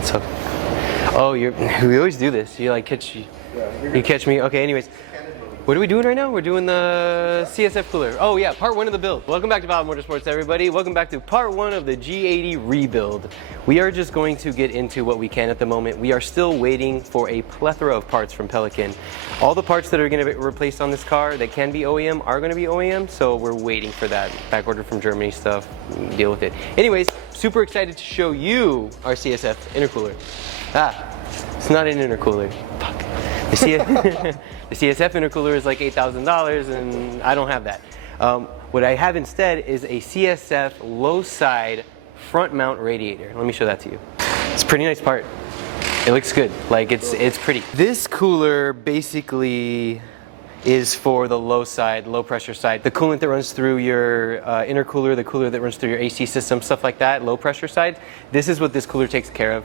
What's up? Oh, we always do this. You like catch you catch me. Okay. Anyways, what are we doing right now? We're doing the CSF cooler. Oh yeah, part one of the build. Welcome back to Bob Motorsports, everybody. Welcome back to part one of the G80 rebuild. We are just going to get into what we can at the moment. We are still waiting for a plethora of parts from Pelican. All the parts that are going to be replaced on this car that can be OEM are going to be OEM, so we're waiting for that. Back order from Germany stuff. Deal with it. Anyways, super excited to show you our CSF intercooler. It's not an intercooler. Fuck. The CSF intercooler is like $8,000 and I don't have that. What I have instead is a CSF low side front mount radiator. Let me show that to you. It's a pretty nice part. It looks good. Like it's pretty. This cooler basically is for the low side, low pressure side. The coolant that runs through your intercooler, the cooler that runs through your AC system, stuff like that, low pressure side. This is what this cooler takes care of.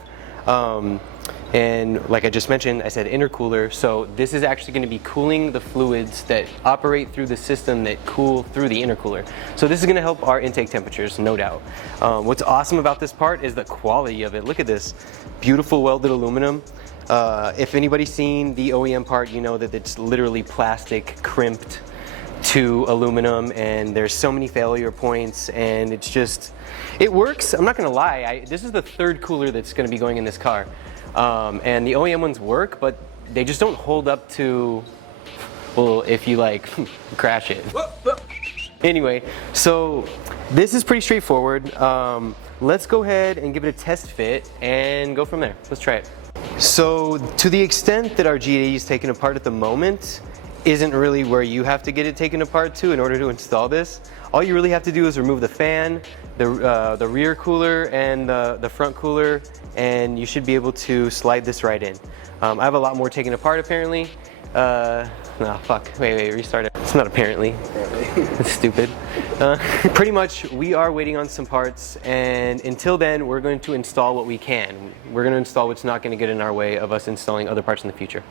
And like I just mentioned, I said intercooler, so this is actually going to be cooling the fluids that operate through the system that cool through the intercooler. So this is going to help our intake temperatures, no doubt. What's awesome about this part is the quality of it. Look at this, beautiful welded aluminum. If anybody's seen the OEM part, you know that it's literally plastic crimped to aluminum, and there's so many failure points, and it's just, it works. I'm not going to lie, this is the third cooler that's going to be going in this car. And the OEM ones work, but they just don't hold up to, well, if you like crash it. Anyway, so this is pretty straightforward. Let's go ahead and give it a test fit and go from there. Let's try it. So to the extent that our G80 is taken apart at the moment isn't really where you have to get it taken apart to in order to install this. All you really have to do is remove the fan, the rear cooler, and the front cooler, and you should be able to slide this right in. I have a lot more taken apart apparently. No, fuck, wait, restart it. It's not apparently. It's stupid. Pretty much, we are waiting on some parts, and until then, we're going to install what we can. We're going to install what's not going to get in our way of us installing other parts in the future.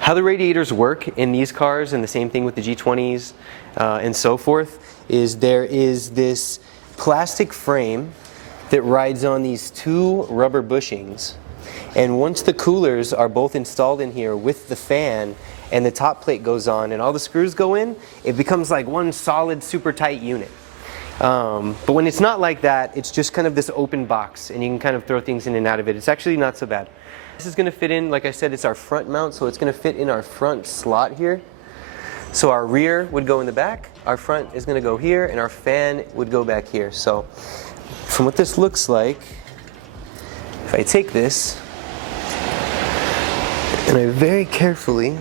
How the radiators work in these cars, and the same thing with the G20s and so forth, is there is this plastic frame that rides on these two rubber bushings. And once the coolers are both installed in here with the fan and the top plate goes on and all the screws go in, it becomes like one solid super tight unit. But when it's not like that, it's just kind of this open box and you can kind of throw things in and out of it. It's actually not so bad. This is going to fit in, like I said, it's our front mount, so it's going to fit in our front slot here. So our rear would go in the back, our front is going to go here, and our fan would go back here. So from what this looks like, if I take this and I very carefully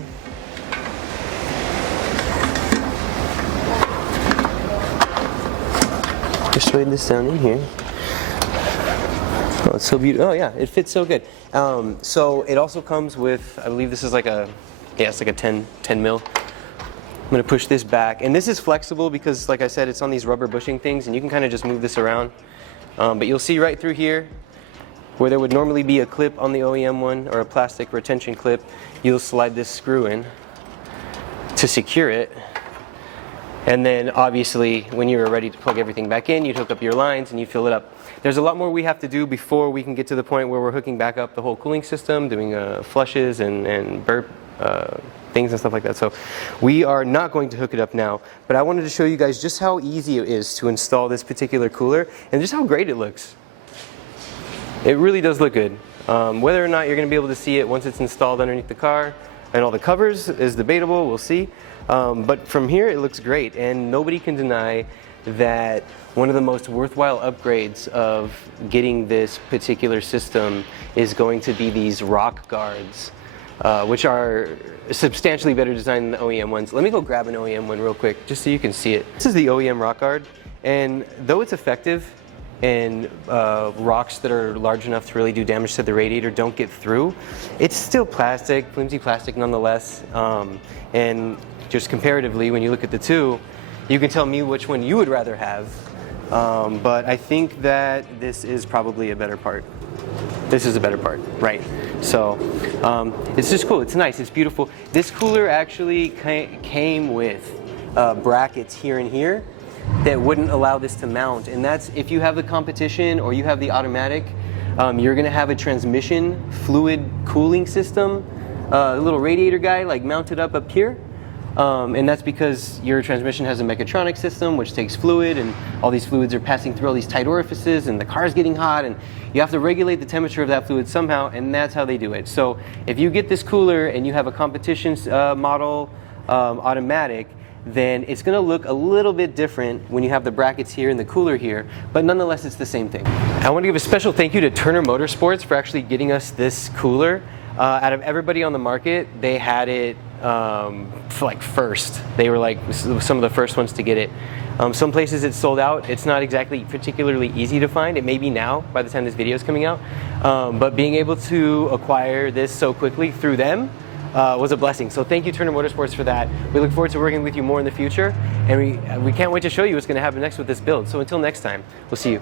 just slide this down in here. Oh, it's so beautiful. Oh yeah, it fits so good. So it also comes with, I believe this is like a, yeah, it's like a 10 mil. I'm going to push this back, and this is flexible because, like I said, it's on these rubber bushing things, and you can kind of just move this around. But you'll see right through here, where there would normally be a clip on the OEM one, or a plastic retention clip, you'll slide this screw in to secure it. And then, obviously, when you're ready to plug everything back in, you'd hook up your lines and you fill it up. There's a lot more we have to do before we can get to the point where we're hooking back up the whole cooling system, doing flushes and burp things and stuff like that. So we are not going to hook it up now, but I wanted to show you guys just how easy it is to install this particular cooler and just how great it looks. It really does look good. Whether or not you're going to be able to see it once it's installed underneath the car and all the covers is debatable, we'll see. But from here it looks great, and nobody can deny that one of the most worthwhile upgrades of getting this particular system is going to be these rock guards, which are substantially better designed than the OEM ones. Let me go grab an OEM one real quick just so you can see it. This is the OEM rock guard, and though it's effective and rocks that are large enough to really do damage to the radiator don't get through, it's still plastic, flimsy plastic nonetheless. And just comparatively, when you look at the two, you can tell me which one you would rather have. But I think that this is probably a better part. This is a better part, right? So it's just cool. It's nice. It's beautiful. This cooler actually came with brackets here and here that wouldn't allow this to mount, and that's if you have the competition or you have the automatic. you're gonna have a transmission fluid cooling system, a little radiator guy like mounted up here. And that's because your transmission has a mechatronic system which takes fluid, and all these fluids are passing through all these tight orifices, and the car's getting hot, and you have to regulate the temperature of that fluid somehow, and that's how they do it. So if you get this cooler and you have a competition model automatic, then it's going to look a little bit different when you have the brackets here and the cooler here, but nonetheless it's the same thing. I want to give a special thank you to Turner Motorsports for actually getting us this cooler. Out of everybody on the market, they had it like first. They were like some of the first ones to get it. Some places it's sold out. It's not exactly particularly easy to find. It may be now by the time this video is coming out. But being able to acquire this so quickly through them was a blessing. So thank you, Turner Motorsports, for that. We look forward to working with you more in the future, and we can't wait to show you what's going to happen next with this build. So until next time, we'll see you.